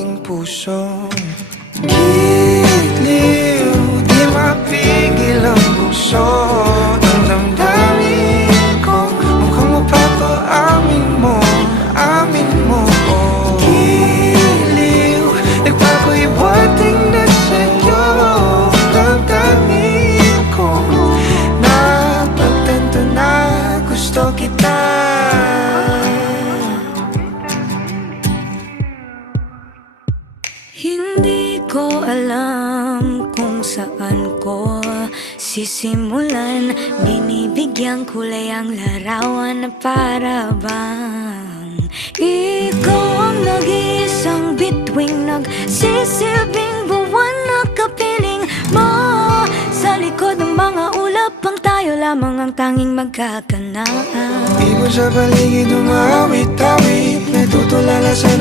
aking puso. Giliw, di mapigil ang puso. Ang damdamin ko, mukhang mapapaamin mo, amin mo. Giliw, nagpapahiwating na sa'yo. Ang damdamin ko, napagtanto na gusto kita. Hindi ko alam kung saan ko sisimulan. Binibigyang kulay ang larawan na para bang ikaw ang nag-iisang bituing, nagsisilbing buwan na kapiling mo. Sa likod ng mga ulap ang tayo lamang ang tanging magkakanaan. Ibon sa paligid umawit-awit, natutulala sa